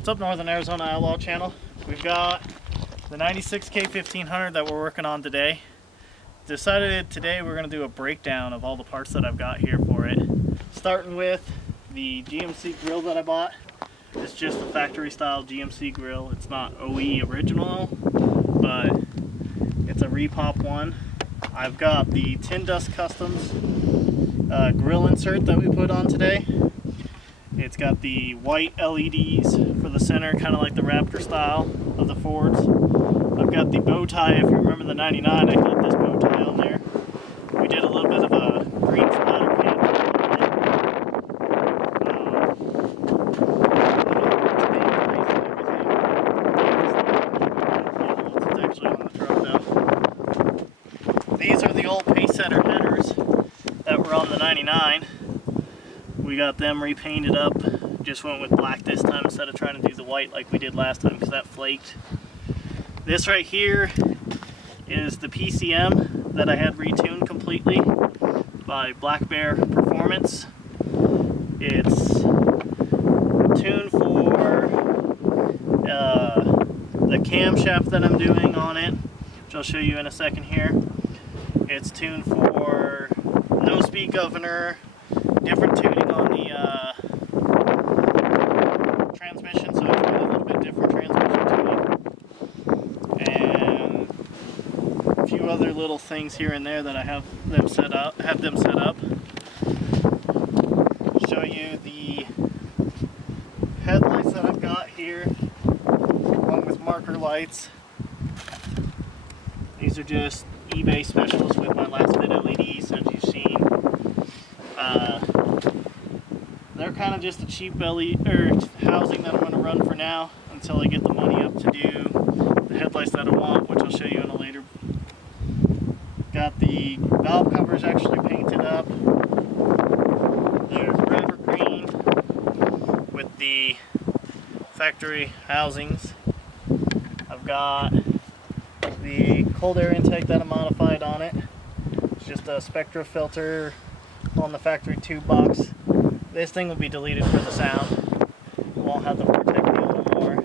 What's up, Northern Arizona Outlaw Channel? We've got the 96 K1500 that we're working on today. Decided today we're going to do a breakdown of all the parts that I've got here for it. Starting with the GMC grill that I bought. It's just a factory style GMC grill. It's not OE original, but it's a repop one. I've got the Tin Dust Customs grill insert that we put on today. It's got the white LEDs for the center, kind of like the Raptor style of the Fords. I've got the bow tie. If you remember the 99, I had this bow tie on there. We did a little bit of a green splatter paint on it. It's actually on the truck now. These are the old pace setter headers that were on the 99. We got them repainted up. Just went with black this time instead of trying to do the white like we did last time because that flaked. This right here is the PCM that I had retuned completely by Black Bear Performance. It's tuned for the camshaft that I'm doing on it, which I'll show you in a second here. It's tuned for no speed governor, different tuning on the transmission, so it's got a little bit different transmission tuning, and a few other little things here and there that I have them set up. Show you the headlights that I've got here, along with marker lights. These are just eBay specials with my last fit LEDs, as you've seen. They're kind of just a cheap housing that I'm going to run for now until I get the money up to do the headlights that I want, which I'll show you in a later. Got the valve covers actually painted up. There's red or green with the factory housings. I've got the cold air intake that I modified on it. It's just a Spectra filter on the factory tube box. This thing will be deleted for the sound. Won't have the Vortec deal no more.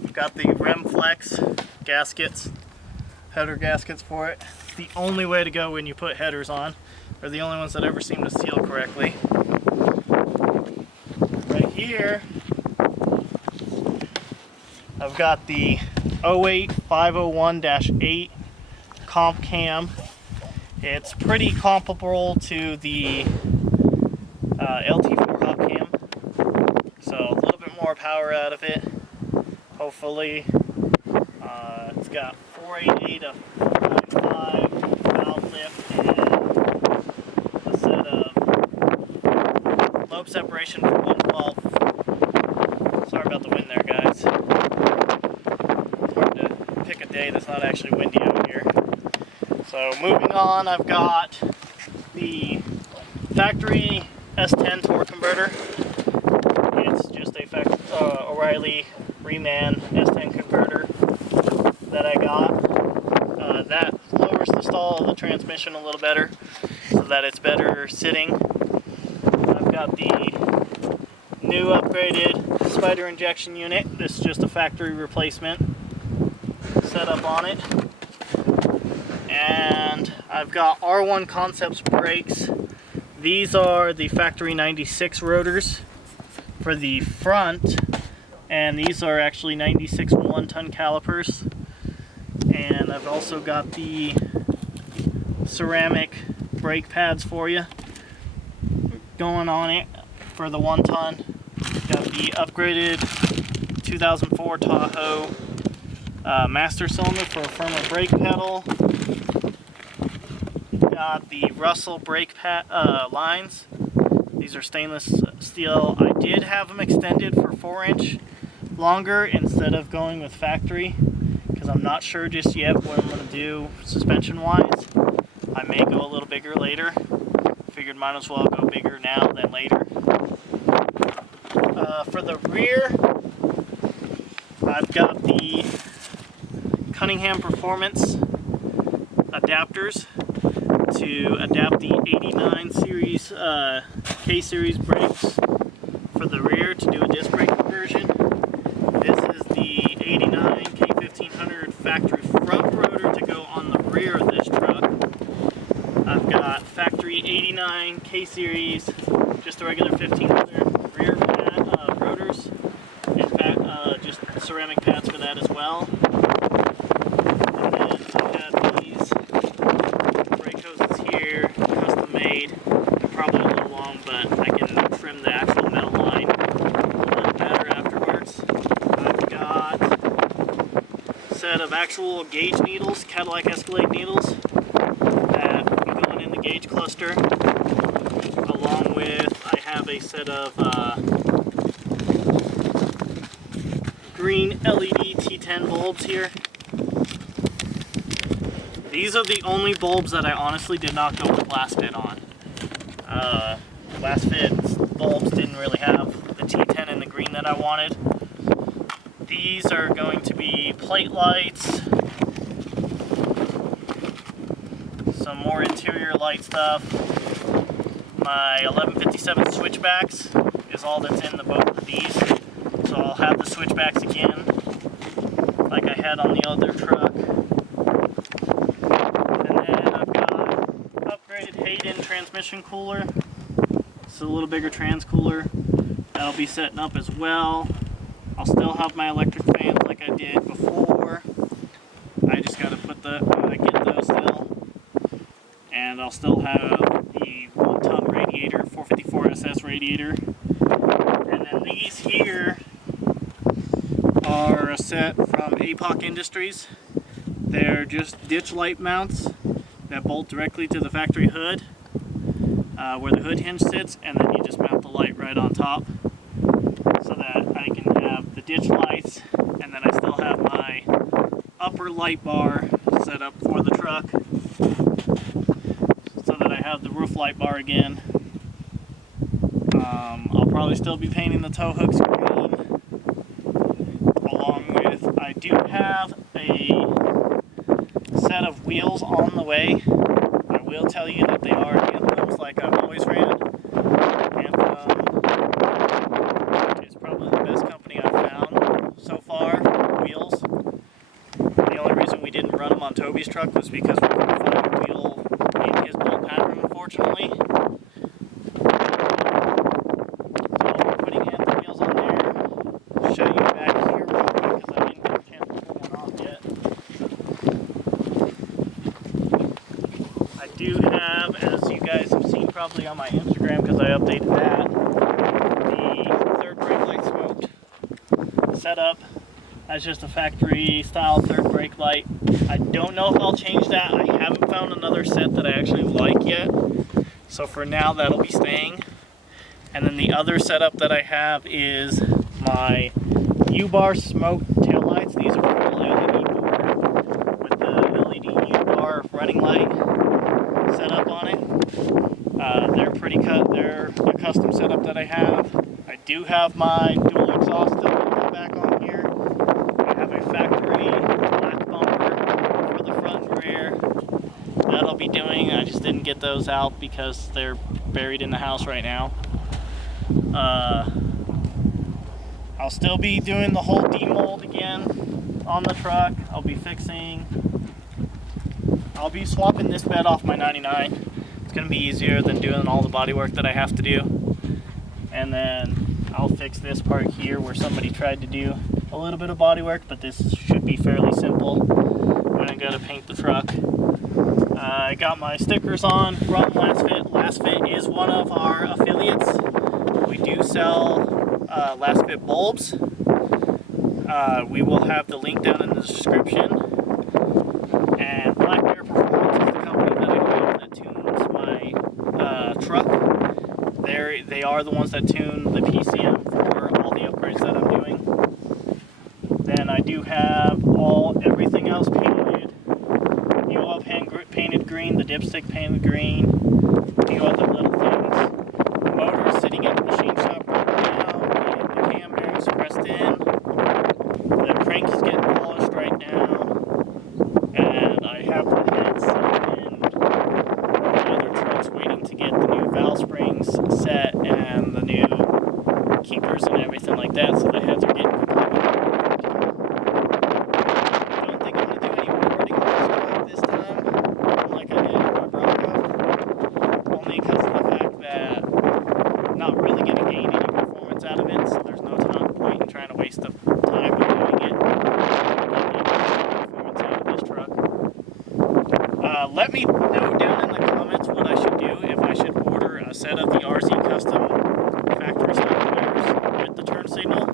We've got the Rem Flex gaskets, header gaskets for it. The only way to go when you put headers on. They're the only ones that ever seem to seal correctly. Right here, I've got the 08501-8 comp cam. It's pretty comparable to the LT4 hub cam, so a little bit more power out of it, hopefully. It's got 488, a 495 valve lift, and a set of lobe separation for 112. Sorry about the wind there, guys. It's hard to pick a day that's not actually windy out here. So moving on, I've got the factory S10 Torque Converter. It's just a O'Reilly Reman S10 converter that I got. That lowers the stall of the transmission a little better so that it's better sitting. I've got the new upgraded spider injection unit. This is just a factory replacement setup on it. And I've got R1 Concepts brakes. These are the factory 96 rotors for the front, and these are actually 96 1-ton calipers. And I've also got the ceramic brake pads for you going on it for the 1-ton. Got the upgraded 2004 Tahoe master cylinder for a firmer brake pedal. Got the Russell brake lines. These are stainless steel. I did have them extended for 4-inch longer instead of going with factory because I'm not sure just yet what I'm going to do suspension wise. I may go a little bigger later. Figured might as well go bigger now than later. For the rear, I've got the Cunningham Performance adapters to adapt the 89 series K-series brakes for the rear to do a disc brake conversion. This is the 89 K1500 factory front rotor to go on the rear of this truck. I've got factory 89 K series, just the regular 1500 rear rotors, and just ceramic pads for that as well. And then I have these brake hoses here, custom made. They're probably a little long, but I can trim the actual metal line a little better afterwards. I've got a set of actual gauge needles, Cadillac Escalade needles, that are going in the gauge cluster, along with I have a set of green LED T10 bulbs here. These are the only bulbs that I honestly did not go with last fit on. Last fit's bulbs didn't really have the T10 and the green that I wanted. These are going to be plate lights, some more interior light stuff. My 1157 switchbacks is all that's in the both of these. So I'll have the switchbacks again, like I had on the other truck. And then I've got upgraded Hayden transmission cooler. It's a little bigger trans cooler. That'll be setting up as well. I'll still have my electric fans like I did before. I just got to put get those still. And I'll still have the 1-ton radiator, 454 SS radiator. And then these here are a set from APOC Industries. They're just ditch light mounts that bolt directly to the factory hood, where the hood hinge sits, and then you just mount the light right on top, so that I can have the ditch lights, and then I still have my upper light bar set up for the truck, so that I have the roof light bar again. I'll probably still be painting the tow hooks green, along with, I do have a set of wheels on the way. I will tell you that they are Anthems like I've always ran. Anthem is probably the best company I've found so far, wheels. The only reason we didn't run them on Toby's truck was because we couldn't find a wheel in his bolt pattern, unfortunately. Show you back here real quick because I didn't get a chance to pull one off yet. I do have, as you guys have seen probably on my Instagram because I updated that, the third brake light smoked setup. That's just a factory style third brake light. I don't know if I'll change that. I haven't found another set that I actually like yet. So for now that'll be staying. And then the other setup that I have is my U-bar smoke taillights. These are full LED with the LED U-bar running light set up on it. They're pretty they're a custom setup that I have. I do have my dual exhaust still back on here. I have a factory black bumper for the front and rear. That I'll be doing. I just didn't get those out because they're buried in the house right now. I'll still be doing the whole demold again on the truck. I'll be swapping this bed off my 99. It's going to be easier than doing all the body work that I have to do. And then I'll fix this part here where somebody tried to do a little bit of body work, but this should be fairly simple when I go to paint the truck. I got my stickers on from Last Fit. Last Fit is one of our affiliates. We do sell Last Fit bulbs. We will have the link down in the description. And Black Bear Performance is the company that I have that tunes my truck. They are the ones that tune the PCM for all the upgrades that I'm doing. Then I do have everything else painted. The oil pan painted green, the dipstick painted green, a few other little things. The motor is sitting at the machine shop right now. The cam bearings pressed in. The crank is getting polished right now. And I have the heads and the other trucks waiting to get the new valve springs set and the new key doors and everything like that, so the heads are getting completely reworked. I don't think I'm going to do any rewarding on this truck this time, like I did on my Bronco, only because of the fact that I'm not really going to gain any performance out of it, so there's no point in trying to waste the time of doing it. Performance out of this truck. Let me know down in the comments what I should do, if I should order a set of the RZ Custom factory style wires with the turn signal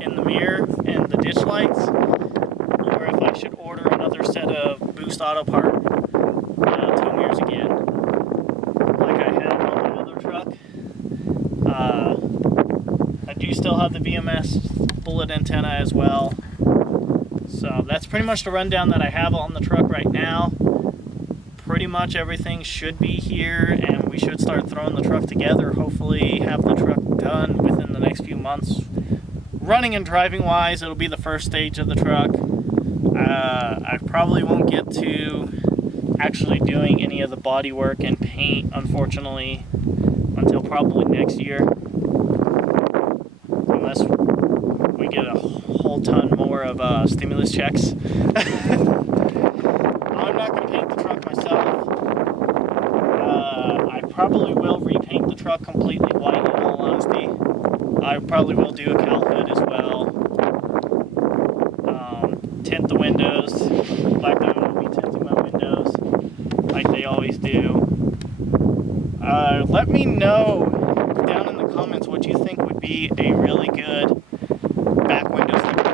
in the mirror and the ditch lights, or if I should order another set of Boost Auto Part tow mirrors again, like I have on my other truck. I do still have the VMS bullet antenna as well. So that's pretty much the rundown that I have on the truck right now. Pretty much everything should be here, and we should start throwing the truck together. Hopefully have the truck done within the next few months. Running and driving wise, it'll be the first stage of the truck. I probably won't get to actually doing any of the body work and paint, unfortunately, until probably next year, unless we get a whole ton more of stimulus checks. I'm not going to paint the truck myself. I probably will repaint the truck completely white, in all honesty. I probably will do a cowl hood as well. Tint the windows. Black Diamond will be tinting my windows like they always do. Let me know down in the comments what you think would be a really good back window sticker